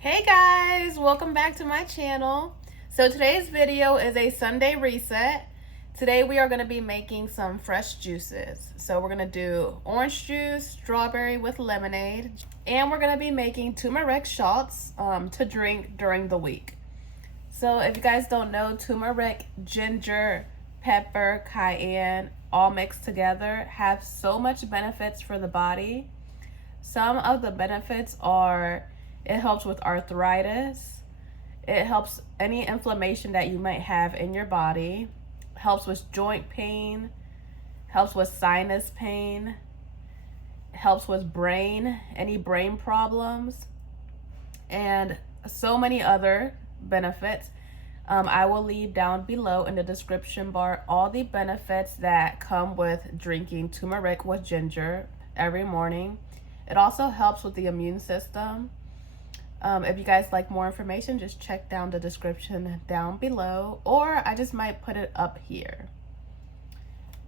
Hey guys, welcome back to my channel. So today's video is a Sunday reset. Today we are going to be making some fresh juices. So we're going to do orange juice, strawberry with lemonade, and we're going to be making turmeric shots to drink during the week. So if you guys don't know, turmeric, ginger, pepper, cayenne, all mixed together have so much benefits for the body. Some of the benefits are it helps with arthritis. It helps any inflammation that you might have in your body. Helps with joint pain. Helps with sinus pain. Helps with any brain problems. And so many other benefits. I will leave down below in the description bar all the benefits that come with drinking turmeric with ginger every morning. It also helps with the immune system. If you guys like more information, just check down the description down below, or I just might put it up here.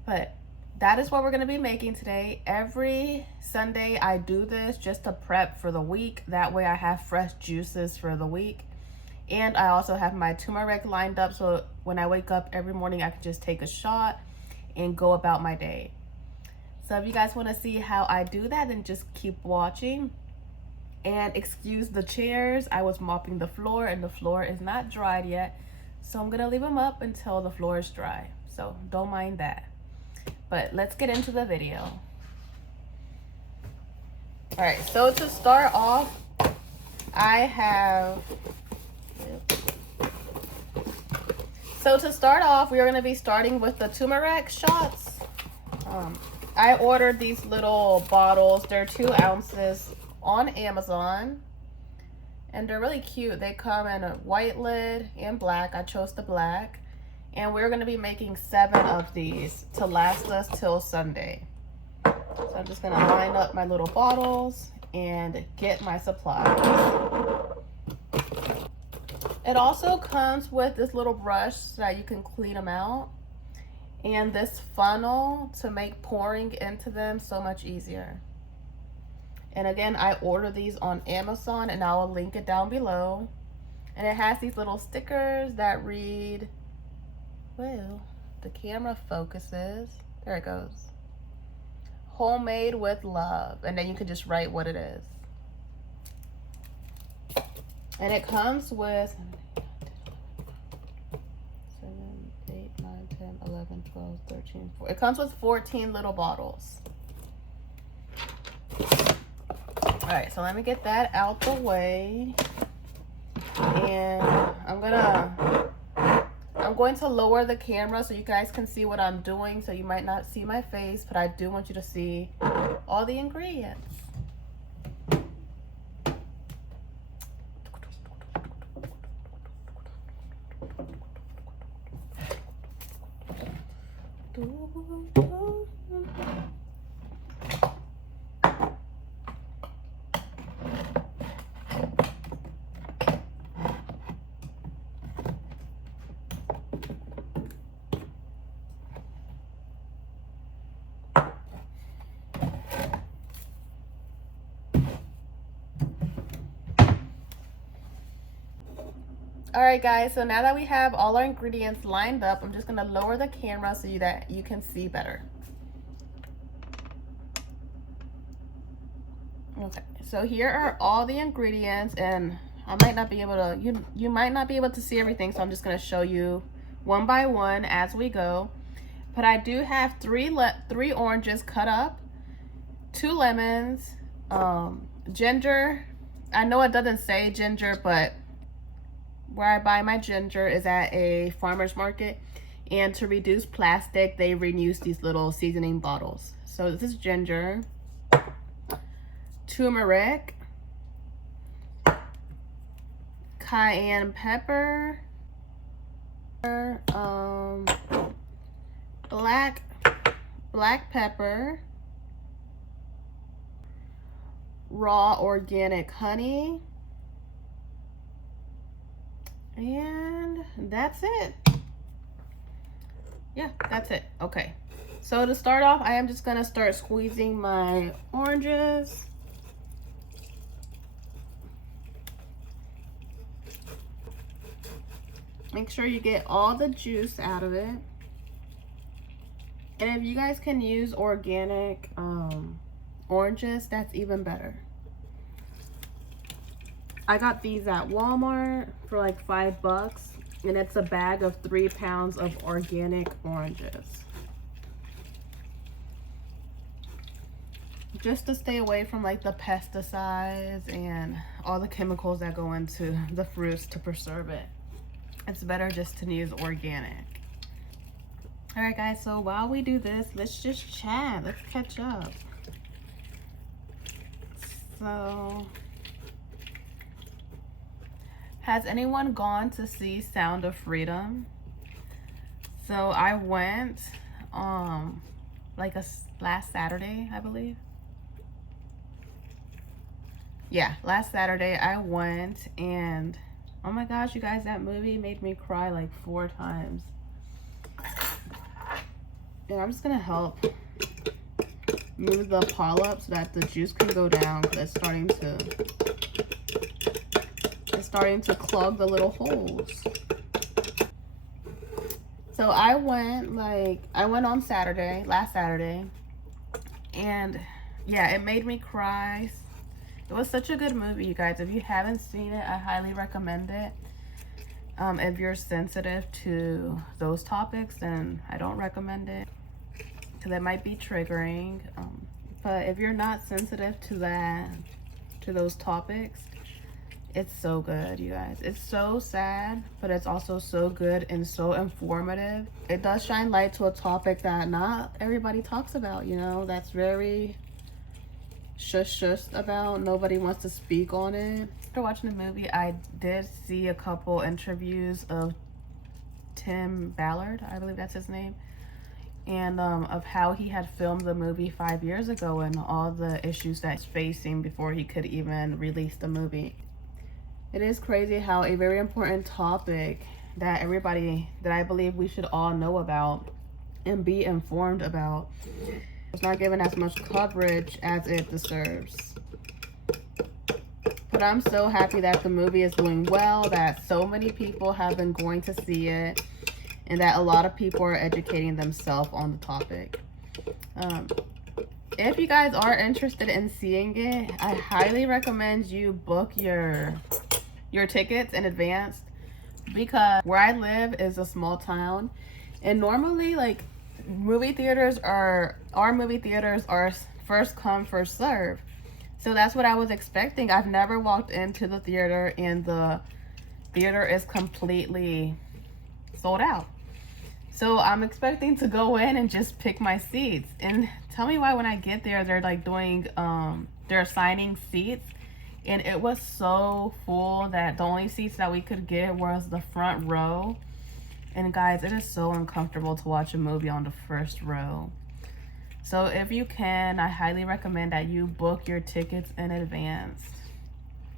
But that is what we're going to be making today. Every Sunday I do this just to prep for the week. That way I have fresh juices for the week. And I also have my turmeric lined up, so when I wake up every morning I can just take a shot and go about my day. So if you guys want to see how I do that, then just keep watching. And excuse the chairs, I was mopping the floor and the floor is not dried yet, so I'm gonna leave them up until the floor is dry, so don't mind that. But let's get into the video. All right, so to start off, we are gonna be starting with the turmeric shots. I ordered these little bottles. They're 2 ounces on Amazon, and they're really cute. They come in a white lid and black. I chose the black, and we're going to be making 7 of these to last us till Sunday. So I'm just going to line up my little bottles and get my supplies. It also comes with this little brush so that you can clean them out, and this funnel to make pouring into them so much easier. And again, I ordered these on Amazon, and I will link it down below. And it has these little stickers that read, well, the camera focuses. There it goes. Homemade with love. And then you can just write what it is. And it comes with 7, 8, 9, 10, 11, 12, 13, 14. It comes with 14 little bottles. All right, so let me get that out the way, and I'm going to lower the camera so you guys can see what I'm doing. So you might not see my face, but I do want you to see all the ingredients. All right, guys, so now that we have all our ingredients lined up, I'm just going to lower the camera so that you can see better. Okay, so here are all the ingredients, and I might not be able to, you might not be able to see everything, so I'm just going to show you one by one as we go. But I do have 3 oranges cut up, 2 lemons, ginger. I know it doesn't say ginger, but where I buy my ginger is at a farmer's market, and to reduce plastic they reuse these little seasoning bottles. So this is ginger, turmeric, cayenne pepper, black pepper, raw organic honey, and that's it. Yeah, that's it. Okay, so to start off, I am just gonna start squeezing my oranges. Make sure you get all the juice out of it. And if you guys can use organic oranges, that's even better. I got these at Walmart for like $5, and it's a bag of 3 pounds of organic oranges. Just to stay away from like the pesticides and all the chemicals that go into the fruits to preserve it. It's better just to use organic. All right, guys, so while we do this, let's just chat. Let's catch up. So, has anyone gone to see Sound of Freedom? So I went like last Saturday, I believe. Yeah, last Saturday I went, and oh my gosh, you guys, that movie made me cry like 4 times. And I'm just gonna help move the pawl up so that the juice can go down, because it's starting to clog the little holes. So I went on Saturday, last Saturday, and yeah, it made me cry. It was such a good movie, you guys. If you haven't seen it, I highly recommend it. If you're sensitive to those topics, then I don't recommend it, because it might be triggering. But if you're not sensitive to those topics, it's so good, you guys. It's so sad, but it's also so good and so informative. It does shine light to a topic that not everybody talks about, you know, that's very shush about. Nobody wants to speak on it. After watching the movie, I did see a couple interviews of Tim Ballard, I believe that's his name, and of how he had filmed the movie 5 years ago and all the issues that he's facing before he could even release the movie. It is crazy how a very important topic that I believe we should all know about and be informed about, it's not given as much coverage as it deserves. But I'm so happy that the movie is doing well, that so many people have been going to see it, and that a lot of people are educating themselves on the topic. If you guys are interested in seeing it, I highly recommend you book your tickets in advance, because where I live is a small town, and normally like our movie theaters are first come first serve. So that's what I was expecting. I've never walked into the theater and the theater is completely sold out. So I'm expecting to go in and just pick my seats, and tell me why when I get there they're like doing they're assigning seats, and it was so full that the only seats that we could get was the front row. And guys, it is so uncomfortable to watch a movie on the first row. So if you can, I highly recommend that you book your tickets in advance,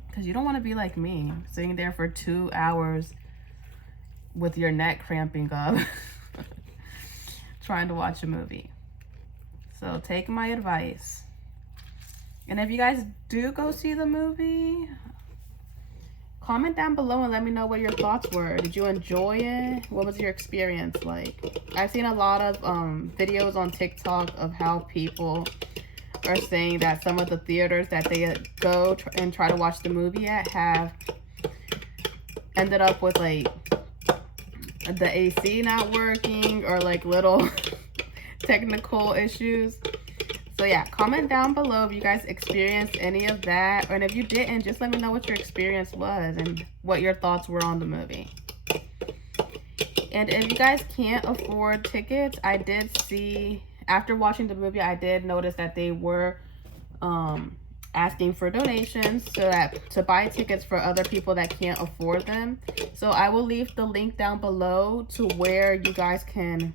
because you don't want to be like me, sitting there for 2 hours with your neck cramping up trying to watch a movie. So take my advice. And if you guys do go see the movie, comment down below and let me know what your thoughts were. Did you enjoy it? What was your experience like? I've seen a lot of videos on TikTok of how people are saying that some of the theaters that they go and try to watch the movie at have ended up with like the AC not working or like little technical issues. So yeah, comment down below if you guys experienced any of that, and if you didn't, just let me know what your experience was and what your thoughts were on the movie. And if you guys can't afford tickets, I did see, after watching the movie, I did notice that they were asking for donations so that to buy tickets for other people that can't afford them. So I will leave the link down below to where you guys can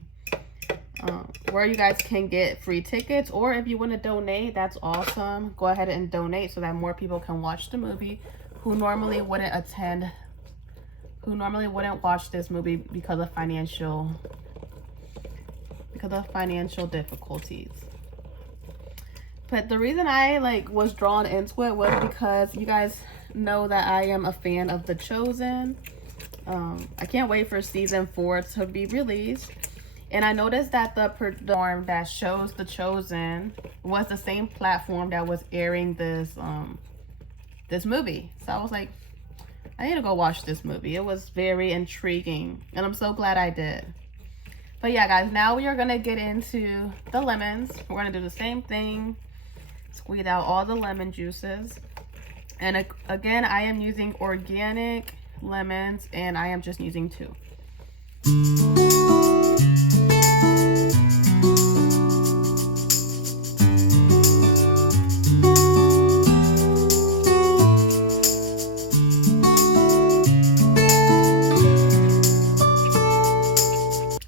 get free tickets, or if you want to donate, that's awesome. Go ahead and donate so that more people can watch the movie who normally wouldn't watch this movie because of financial difficulties. But the reason I was drawn into it was because you guys know that I am a fan of The Chosen. I can't wait for season 4 to be released. And I noticed that the platform that shows The Chosen was the same platform that was airing this movie. So I was like, I need to go watch this movie. It was very intriguing, and I'm so glad I did. But yeah, guys, now we are gonna get into the lemons. We're gonna do the same thing. Squeeze out all the lemon juices. And again, I am using organic lemons, and I am just using 2.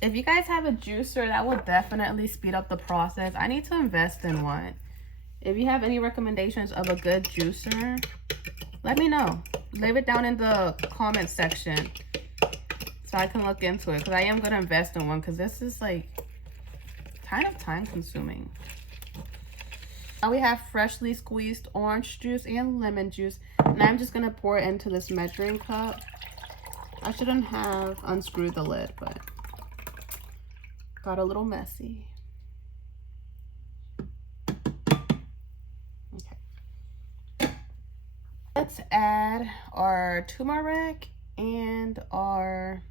If you guys have a juicer, that will definitely speed up the process. I need to invest in one. If you have any recommendations of a good juicer, let me know. Leave it down in the comment section so I can look into it, because I am going to invest in one, because this is like kind of time consuming. Now we have freshly squeezed orange juice and lemon juice, and I'm just going to pour it into this measuring cup. I shouldn't have unscrewed the lid, but got a little messy. Okay. Let's add our turmeric and our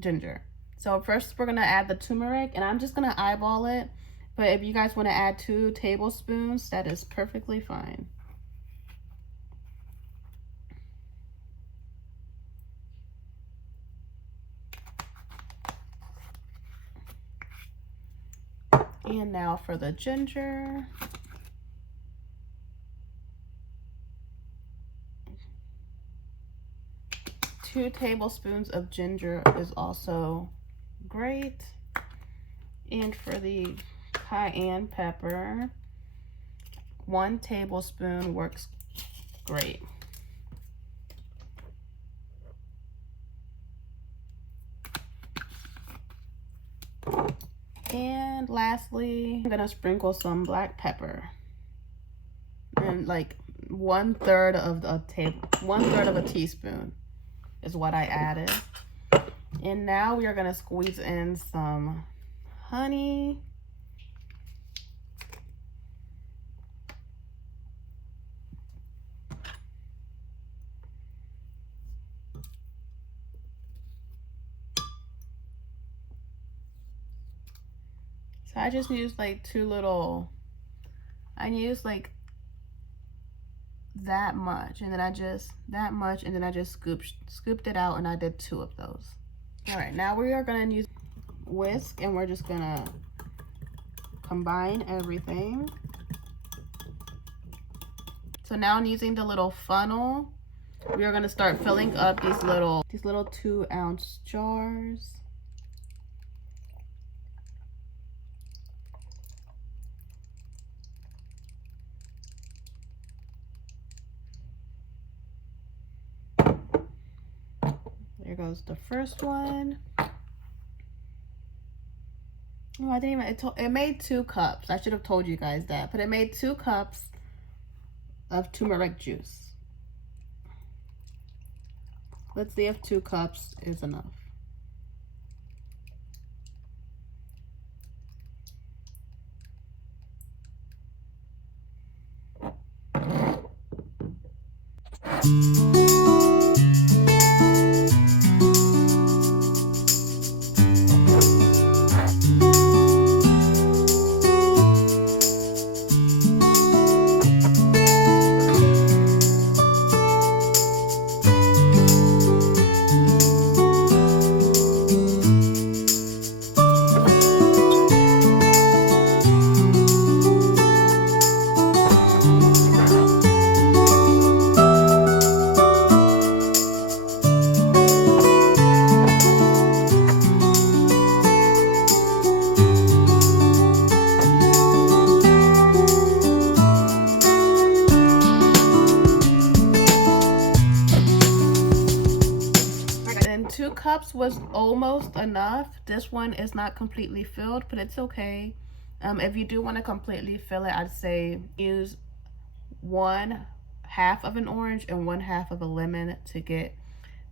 ginger. So first we're gonna add the turmeric, and I'm just gonna eyeball it. But if you guys want to add 2 tablespoons, that is perfectly fine. And now for the ginger. Two tablespoons of ginger is also great. And for the cayenne pepper, 1 tablespoon works great. And lastly, I'm gonna sprinkle some black pepper, and like 1/3 of a teaspoon is what I added. And now we are gonna squeeze in some honey. So I just used like 2 little, I used like that much, and then I just scooped it out, and I did 2 of those. All right, now we are gonna use whisk, and we're just gonna combine everything. So now I'm using the little funnel. We are gonna start filling up these little 2-ounce jars. There goes the first one. Oh, I didn't even, it made 2 cups. I should have told you guys that, but it made 2 cups of turmeric juice. Let's see if 2 cups is enough. And 2 cups was almost enough. This one is not completely filled, but it's okay. If you do want to completely fill it, I'd say use 1/2 of an orange and 1/2 of a lemon to get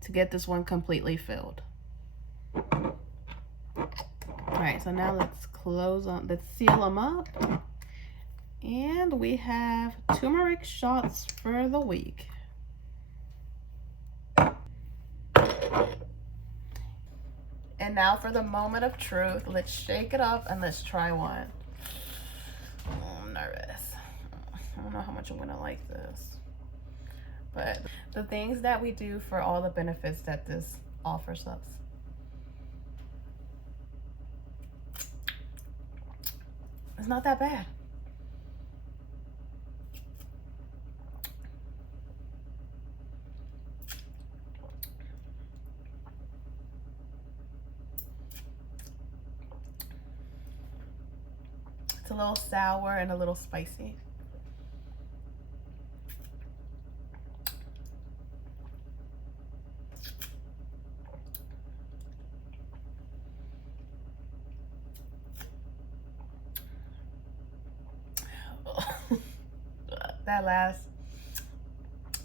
to get this one completely filled. All right, so now let's let's seal them up. And we have turmeric shots for the week. And now for the moment of truth. Let's shake it up and let's try one. Oh, I'm nervous. I don't know how much I'm gonna like this. But the things that we do for all the benefits that this offers us. It's not that bad. It's a little sour and a little spicy.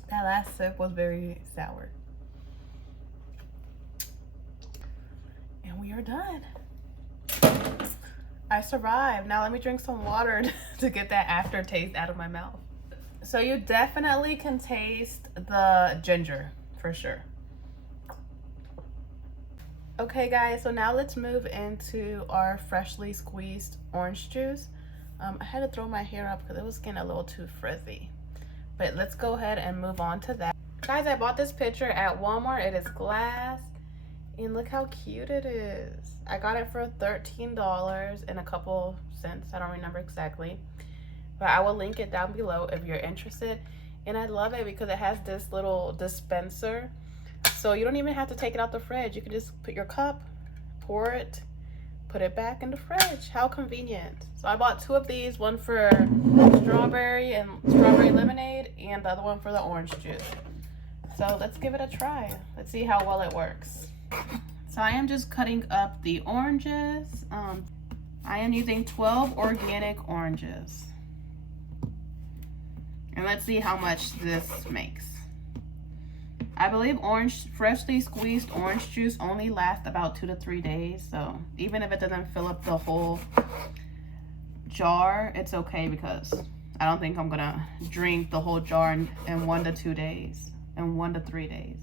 That last sip was very sour. And we are done. I survived. Now let me drink some water to get that aftertaste out of my mouth. So you definitely can taste the ginger for sure. Okay guys, so now let's move into our freshly squeezed orange juice. I had to throw my hair up because it was getting a little too frizzy. But let's go ahead and move on to that. Guys, I bought this pitcher at Walmart. It is glass. And look how cute it is. I got it for $13 and a couple cents. I don't remember exactly. But I will link it down below if you're interested. And I love it because it has this little dispenser. So you don't even have to take it out the fridge. You can just put your cup, pour it, put it back in the fridge. How convenient. So I bought 2 of these, one for strawberry and strawberry lemonade and the other one for the orange juice. So let's give it a try. Let's see how well it works. So I am just cutting up the oranges. I am using 12 organic oranges. And let's see how much this makes. I believe freshly squeezed orange juice only lasts about 2 to 3 days. So even if it doesn't fill up the whole jar, it's okay because I don't think I'm gonna drink the whole jar in 1 to 2 days, in 1 to 3 days.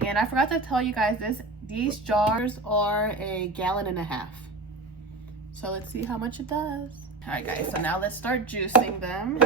And I forgot to tell you guys these jars are 1.5 gallons. So let's see how much it does. All right guys, so now let's start juicing them.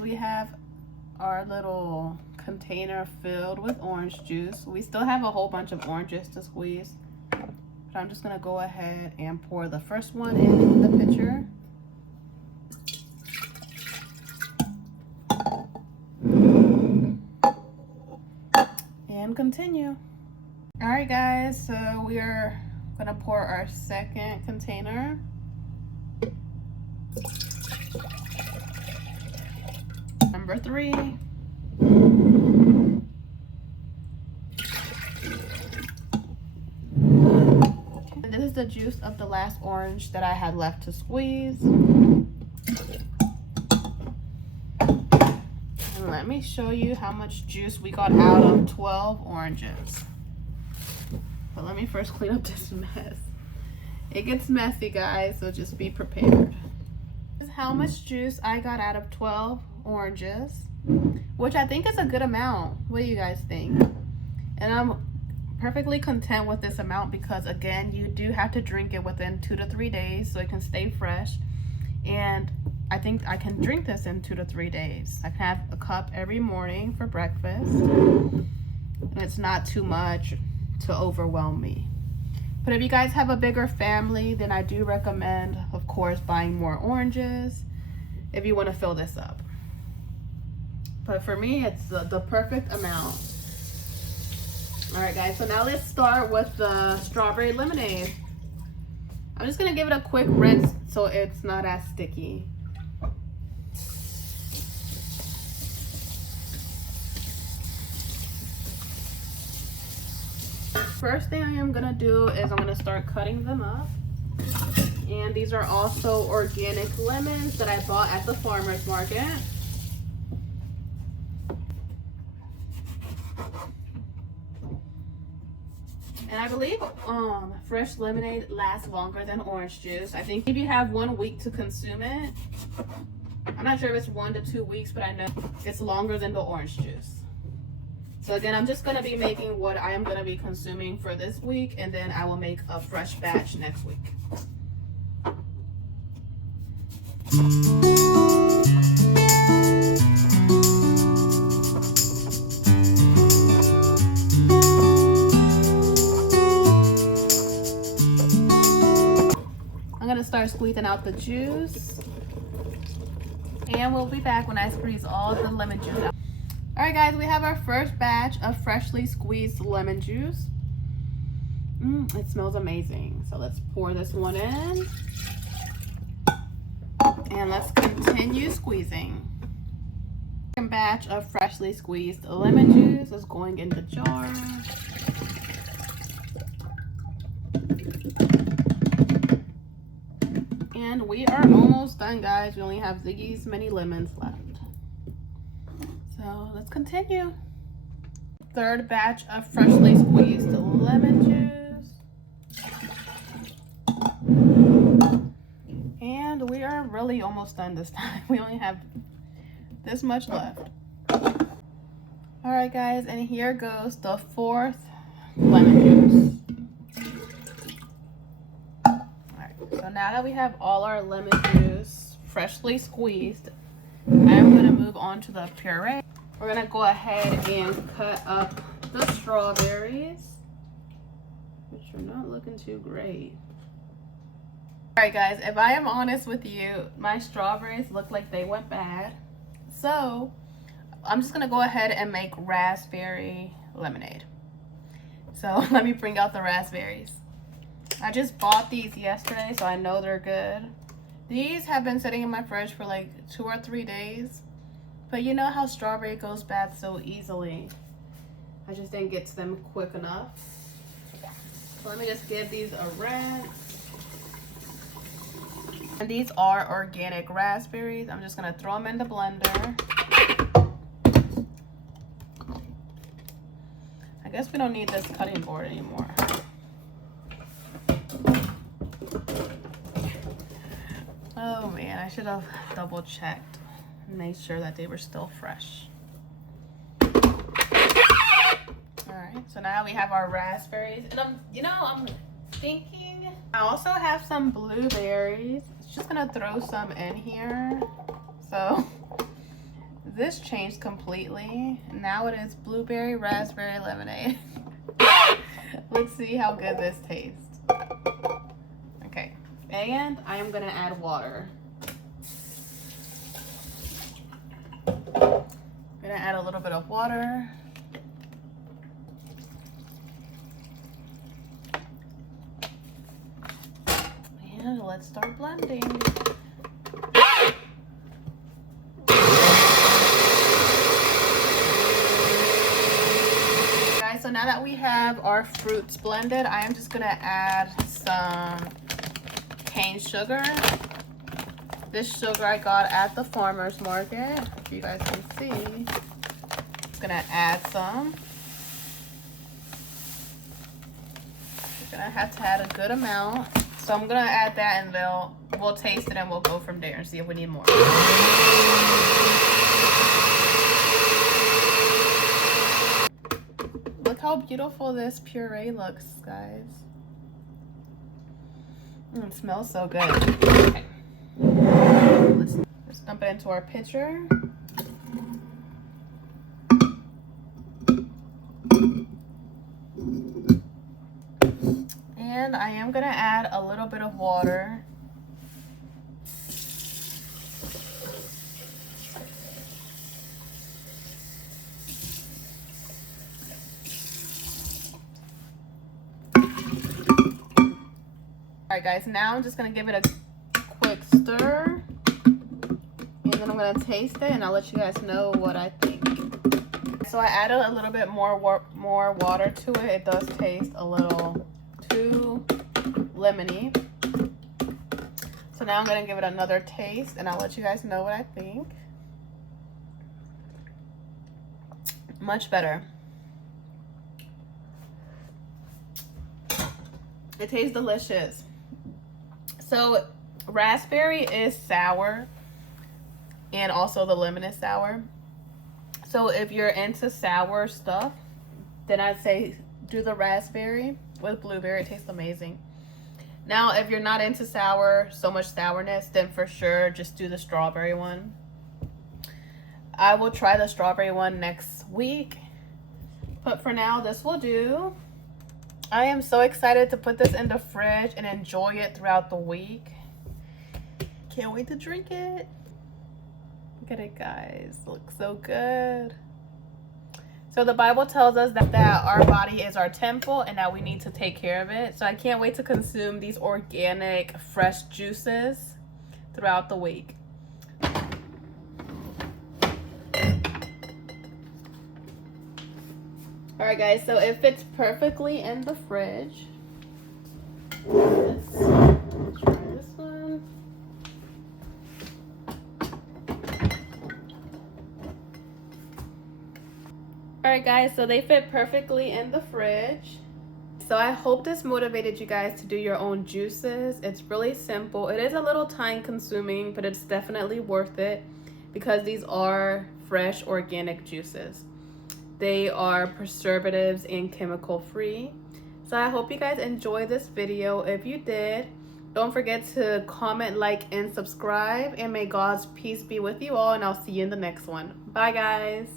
We have our little container filled with orange juice. We still have a whole bunch of oranges to squeeze, but I'm just gonna go ahead and pour the first one in the pitcher. And continue. All right guys, so we are gonna pour our second container. Number 3. And this is the juice of the last orange that I had left to squeeze. And let me show you how much juice we got out of 12 oranges. But let me first clean up this mess. It gets messy, guys, so just be prepared. This is how much juice I got out of 12 oranges, which I think is a good amount. What do you guys think? And I'm perfectly content with this amount because again, you do have to drink it within 2 to 3 days so it can stay fresh. And I think I can drink this in 2 to 3 days. I can have a cup every morning for breakfast, and it's not too much to overwhelm me. But if you guys have a bigger family, then I do recommend, of course, buying more oranges if you want to fill this up. But for me, it's the perfect amount. All right, guys, so now let's start with the strawberry lemonade. I'm just gonna give it a quick rinse so it's not as sticky. First thing I am gonna do is I'm gonna start cutting them up. And these are also organic lemons that I bought at the farmer's market. And I believe fresh lemonade lasts longer than orange juice. I think if you have 1 week to consume it, I'm not sure if it's 1 to 2 weeks, but I know it's longer than the orange juice. So again, I'm just gonna be making what I am gonna be consuming for this week, and then I will make a fresh batch next week. I'm gonna start squeezing out the juice, and we'll be back when I squeeze all the lemon juice out. All right, guys, we have our first batch of freshly squeezed lemon juice. It smells amazing. So let's pour this one in, and let's continue squeezing. Second batch of freshly squeezed lemon juice is going in the jar. And we are almost done, guys. We only have these many lemons left. So let's continue. Third batch of freshly squeezed lemon juice. And we are really almost done this time. We only have this much left. All right, guys, and here goes the fourth lemon juice. All right, so now that we have all our lemon juice freshly squeezed, I'm gonna move on to the puree. We're gonna go ahead and cut up the strawberries, which are not looking too great. All right, guys, if I am honest with you, my strawberries look like they went bad. So I'm just gonna go ahead and make raspberry lemonade. So let me bring out the raspberries. I just bought these yesterday, so I know they're good. These have been sitting in my fridge for like 2 or 3 days. But you know how strawberry goes bad so easily. I just didn't get to them quick enough. So let me just give these a rinse. And these are organic raspberries. I'm just gonna throw them in the blender. I guess we don't need this cutting board anymore. Oh man, I should have double checked and made sure that they were still fresh. All right, so now we have our raspberries, and I'm thinking I also have some blueberries. Just gonna throw some in here. So this changed completely. Now it is blueberry raspberry lemonade. Let's see how good this tastes. Okay, and I am gonna add water. I'm gonna add a little bit of water. And let's start blending. Guys, so now that we have our fruits blended, I am just gonna add some cane sugar. This sugar I got at the farmer's market, if you guys can see. Just gonna add some. You're gonna have to add a good amount. So I'm gonna add that, and we'll taste it, and we'll go from there and see if we need more. Look how beautiful this puree looks, guys. It smells so good. Okay. Let's dump it into our pitcher. And And I am gonna add a little bit of water. Alright guys, now I'm just gonna give it a quick stir. And then I'm gonna taste it and I'll let you guys know what I think. So I added a little bit more water to it. It does taste a little too lemony. So now I'm gonna give it another taste and I'll let you guys know what I think. Much better. It tastes delicious. So raspberry is sour and also the lemon is sour. So if you're into sour stuff, then I'd say do the raspberry with blueberry. It tastes amazing. Now, if you're not into so much sourness, then for sure just do the strawberry one. I will try the strawberry one next week. But for now, this will do. I am so excited to put this in the fridge and enjoy it throughout the week. Can't wait to drink it. Look at it, guys. It looks so good. So the Bible tells us that our body is our temple and that we need to take care of it. So I can't wait to consume these organic, fresh juices throughout the week. All right, guys, so it fits perfectly in the fridge. Let's try this one. All right, guys, so they fit perfectly in the fridge. So I hope this motivated you guys to do your own juices. It's really simple. It is a little time consuming, but it's definitely worth it because these are fresh organic juices. They are preservatives and chemical free. So I hope you guys enjoyed this video. If you did, don't forget to comment, like, and subscribe. And may God's peace be with you all. And I'll see you in the next one. Bye, guys.